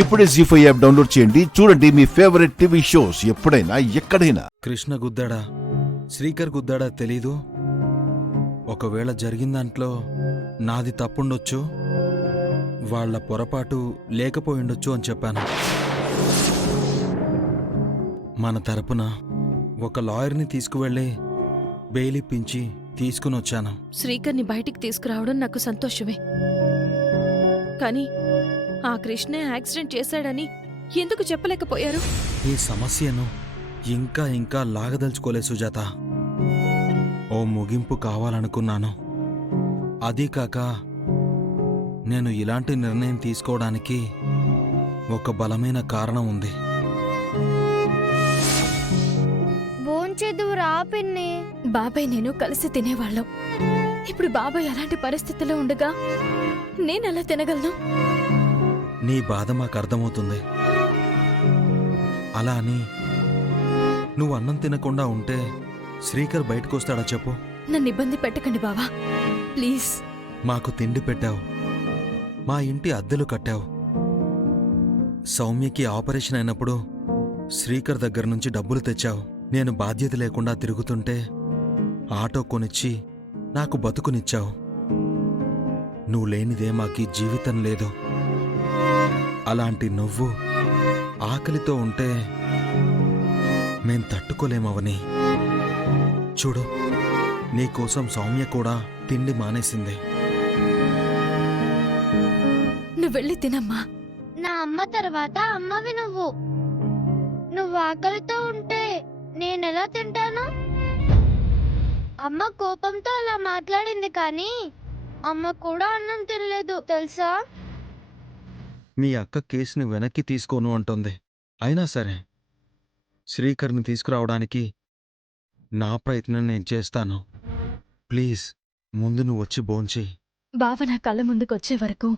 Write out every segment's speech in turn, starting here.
ఇప్పుడే జీ5 app download చేయండి. చూడండి మీ ఫేవరెట్ టీవీ షోస్ ఎప్పుడైనా ఎక్కడైనా. కృష్ణ గుద్దాడా శ్రీకర్ గుద్దాడా తెలీదు. ఒకవేళ జరిగిన దాంట్లో నాది తప్పుండొచ్చు, వాళ్ల పొరపాటు లేకపోయిండొచ్చు అని చెప్పాను. మన తరపున ఒక లాయర్ని తీసుకువెళ్ళి బెయిల్ ఇప్పించి తీసుకుని వచ్చాను. శ్రీకర్ని బయటికి తీసుకురావడం నాకు సంతోషమే, కానీ ఆ కృష్ణే యాక్సిడెంట్ చేశాడని ఎందుకు చెప్పలేకపోయారు? ఈ సమస్యను ఇంకా ఇంకా లాగదలుచుకోలే సుజాత. ఓ ముగింపు కావాలనుకున్నాను. అదీ కాక నేను ఇలాంటి నిర్ణయం తీసుకోవడానికి ఒక బలమైన కారణం ఉంది. భోంచేదువురా పిన్ని. బాబాయ్ నేను కలిసి తినేవాళ్ళం. ఇప్పుడు బాబాయ్ అలాంటి పరిస్థితిలో ఉండగా నేనెలా తినగలను? నీ బాధ మాకు అర్థమవుతుంది. అలా అని నువ్వు అన్నం తినకుండా ఉంటే శ్రీకర్ బయటకొస్తాడా చెప్పు? నన్ను ఇబ్బంది పెట్టకండి బావా, ప్లీజ్. మాకు తిండి పెట్టావు, మా ఇంటి అద్దెలు కట్టావు. సౌమ్యకి ఆపరేషన్ అయినప్పుడు శ్రీకర్ దగ్గర నుంచి డబ్బులు తెచ్చావు. నేను బాధ్యత లేకుండా తిరుగుతుంటే ఆటో కొనిచ్చి నాకు బతుకునిచ్చావు. నువ్వు లేనిదే మాకీ జీవితం లేదు. అలాంటి నువ్వు ఆకలితో ఉంటే మేం తట్టుకోలేమవని. చూడు, నీకోసం సౌమ్య కూడా తిండి మానేసింది. నువ్వు వెళ్ళి తినమ్మా. నా అమ్మ తర్వాత అమ్మవి నువ్వు. నువ్వు ఆకలితో ఉంటే నేనెలా తింటాను? అమ్మ కోపంతో అలా మాట్లాడింది, కానీ అమ్మ కూడా అన్నం తినలేదు తెలుసా? మీ అక్క కేసుని వెనక్కి తీసుకోను అంటోంది. అయినా సరే శ్రీకర్ని తీసుకురావడానికి నా ప్రయత్నం నేను చేస్తాను. ప్లీజ్, ముందు నువ్వు వచ్చి భోంచేయి. బావ నా కళ్ళ ముందుకొచ్చే వరకు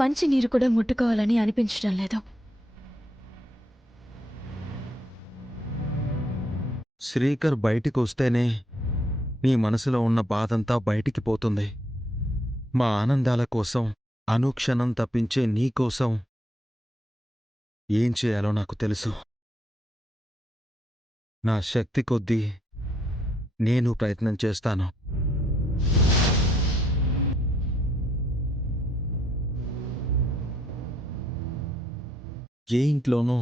మంచి నీరు కూడా ముట్టుకోవాలని అనిపించడం లేదు. శ్రీకర్ బయటికి వస్తేనే నీ మనసులో ఉన్న బాధంతా బయటికి పోతుంది. మా ఆనందాల కోసం, అనుక్షణం తప్పించే నీకోసం ఏం చేయాలో నాకు తెలుసు. నా శక్తి కొద్దీ నేను ప్రయత్నం చేస్తాను. ఏ ఇంట్లోనూ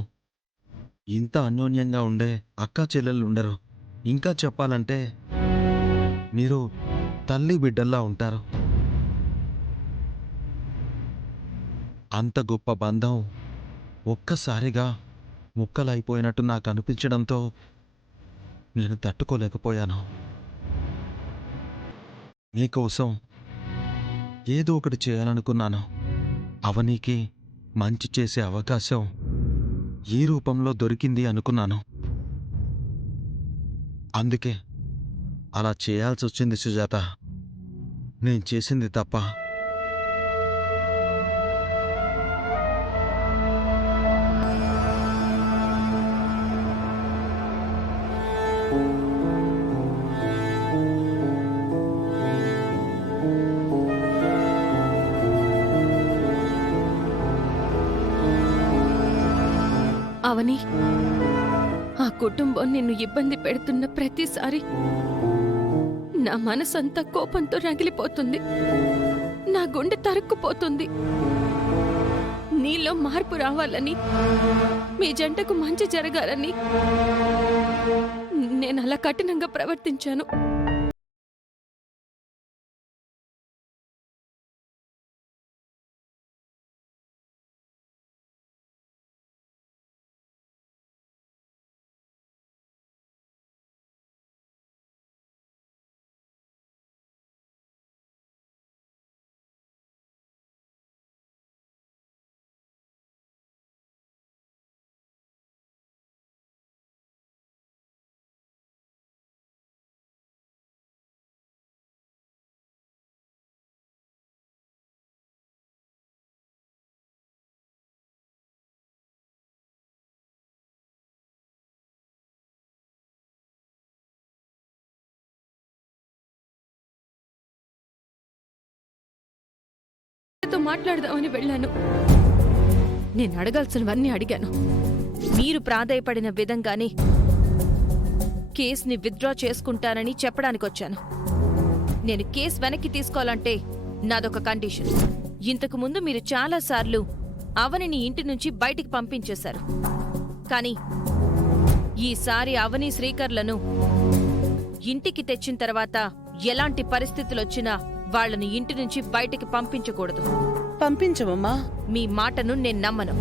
ఇంత అన్యోన్యంగా ఉండే అక్కా చెల్లెళ్ళు ఉండరు. ఇంకా చెప్పాలంటే మీరు తల్లి బిడ్డల్లా ఉంటారు. అంత గొప్ప బంధం ఒక్కసారిగా ముక్కలైపోయినట్టు నాకు అనిపించడంతో నేను తట్టుకోలేకపోయాను. నీకోసం ఏదో ఒకటి చేయాలనుకున్నాను. అవనీకి మంచి చేసే అవకాశం ఈ రూపంలో దొరికింది అనుకున్నాను. అందుకే అలా చేయాల్సి వచ్చింది సుజాత. నేను చేసింది తప్ప? అవని, ఆ కుటుంబం నిన్ను ఇబ్బంది పెడుతున్న ప్రతిసారి నా మనసంతా కోపంతో రగిలిపోతుంది. నా గుండె తరుక్కుపోతుంది. నీలో మార్పు రావాలని, మీ జంటకు మంచి జరగాలని నేను అలా కఠినంగా ప్రవర్తించాను. మాట్లాడదామని వెళ్ళాను. నేను అడగాల్సినవన్నీ అడిగాను. మీరు ప్రాధేయపడిన విధంగానే కేసుని విత్డ్రా చేసుకుంటానని చెప్పడానికొచ్చాను. నేను కేసు వెనక్కి తీసుకోవాలంటే నాదొక కండిషన్. ఇంతకు ముందు మీరు చాలాసార్లు అవనిని ఇంటి నుంచి బయటికి పంపించేశారు. కానీ ఈసారి అవని శ్రీకర్లను ఇంటికి తెచ్చిన తర్వాత ఎలాంటి పరిస్థితులొచ్చినా వాళ్ళని ఇంటి నుంచి బయటికి పంపించకూడదు. పంపించవమ్మా. మీ మాటను నేను నమ్మను.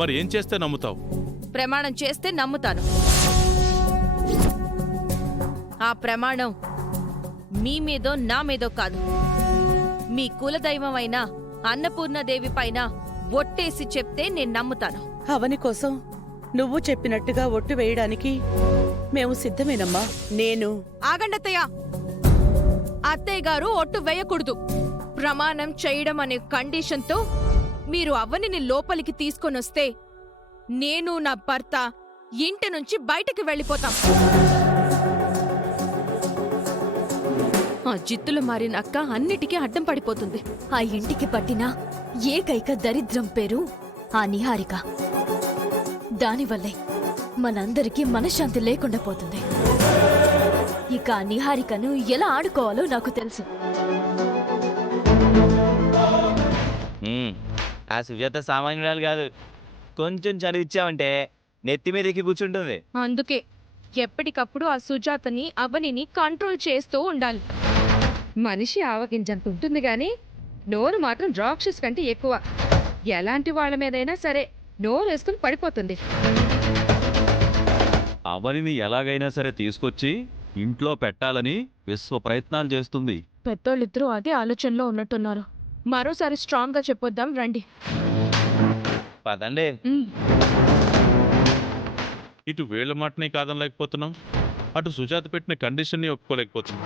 మరి ఏం చేస్తే నమ్ముతావు? ప్రమాణం చేస్తే నమ్ముతాను. ఆ ప్రమాణం మీ మీదో నా మీదో కాదు, మీ కులదైవమైన అన్నపూర్ణదేవి పైన ఒట్టేసి చెప్తే నేను నమ్ముతాను. అవని కోసం నువ్వు చెప్పినట్టుగా ఒట్టు వేయడానికి మేము సిద్ధమేనమ్మా. నేను ఆగండత్తయ్య, అత్తయ్య గారు ఒట్టు వేయకూడదు. ప్రమాణం చేయడం అనే కండిషన్తో మీరు అవనిని లోపలికి తీసుకొనొస్తే నేను నా భర్త ఇంటి నుంచి బయటికి వెళ్ళిపోతాం. ఆ జిత్తులు మారిన అక్క అన్నిటికీ అడ్డం పడిపోతుంది. ఆ ఇంటికి పట్టిన ఏకైక దరిద్రం పేరు ఆ నిహారిక. దానివల్లే మనందరికీ మనశ్శాంతి లేకుండా పోతుంది. ఇక ఆ నిహారికను ఎలా ఆడుకోవాలో నాకు తెలుసు. ఆ సుజాత సామాన్యురాలు కాదు. కొంచెం చదివిచ్చామంటే నెత్తి మీద ఎక్కి కూర్చుంటుంది. అందుకే ఎప్పటికప్పుడు ఆ సుజాతని అవనిని కంట్రోల్ చేస్తూ ఉండాలి. మనిషి ఆవగించంత ఉంటుంది గాని నోరు మాత్రం రాక్షస్ కంటే ఎక్కువ. ఎలాంటి వాళ్ళ మీదైనా సరే నోరు వేసుకుని పడిపోతుంది. అవనిని ఎలాగైనా సరే తీసుకొచ్చి ఇంట్లో పెట్టాలని విశ్వ ప్రయత్నాలు చేస్తుంది. పెద్దోళ్ళిద్దరూ అదే ఆలోచనలో ఉన్నట్టున్నారు. మరోసారి స్ట్రాంగ్ గా చెప్పొద్దాం రండి. పదండి. ఇటు వీళ్ళ మాటని కాదనలేకపోతున్నాం, అటు సుజాత పెట్టిన కండిషన్ని ఒప్పుకోలేకపోతున్నాం.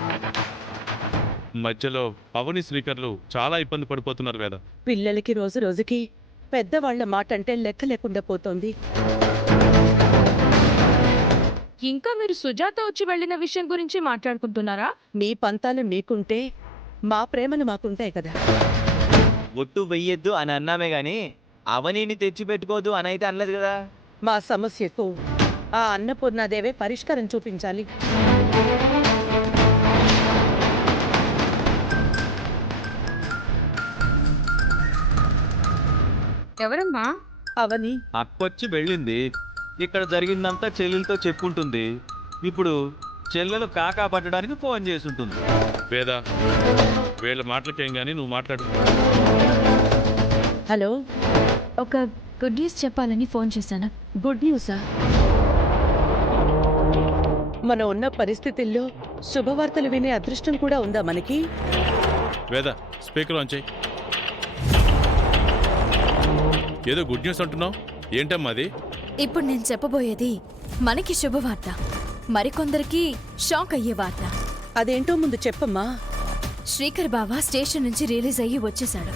మధ్యలో అవని శ్రీకర్లు చాలా ఇబ్బంది పడిపోతున్నారు వేద. పిల్లలకి రోజు రోజుకి పెద్దవాళ్ల మాట అంటే లెక్క లేకుండా పోతోంది. ఇంకా మీరు సుజాత వచ్చి వెళ్ళిన విషయం గురించి మాట్లాడుకుంటున్నారా? మీ పంతాలు మీకుంటే మా ప్రేమలు మాకుంటాయి కదా. ఒట్టు వెయ్యొద్దు అని అన్నామే గాని అవనిని తెచ్చిపెట్టుకోదు అని అయితే అనలేదు కదా. మా సమస్యకు ఆ అన్నపూర్ణాదేవే పరిష్కారం చూపించాలి. ఎవరమ్మా? అవని అక్కొచ్చి వెళ్ళింది. ఇక్కడ జరిగిందంతా చెల్లెలతో చెప్పుంటుంది. ఇప్పుడు చెల్లెలు కాకా పట్టడానికి ఫోన్ చేసుంటుంది. వేద, వీళ్ళ మాటలకేం గానీ నువ్వు మాట్లాడు. హలో, ఒక గుడ్ న్యూస్ చెప్పాలని ఫోన్ చేశాను. గుడ్ న్యూసా? మనం ఉన్న పరిస్థితుల్లో శుభవార్తలు వినే అదృష్టం కూడా ఉందా మనకి? వేద, స్పీకర్ ఆన్ చేయి. ఏదో గుడ్ న్యూస్ అంటున్నావు, ఏంటమ్మా అది? ఇప్పుడు నేను చెప్పబోయేది మనకి శుభవార్త, మరికొందరికి షాక్ అయ్యే వార్త. అదేంటో ముందు చెప్పమ్మా. శ్రీకర్ బావ స్టేషన్ నుంచి రిలీజ్ అయ్యి వచ్చేశాడు.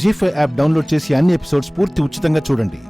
జీ5 యాప్ డౌన్లోడ్ చేసి అన్ని ఎపిసోడ్స్ పూర్తి ఉచితంగా చూడండి.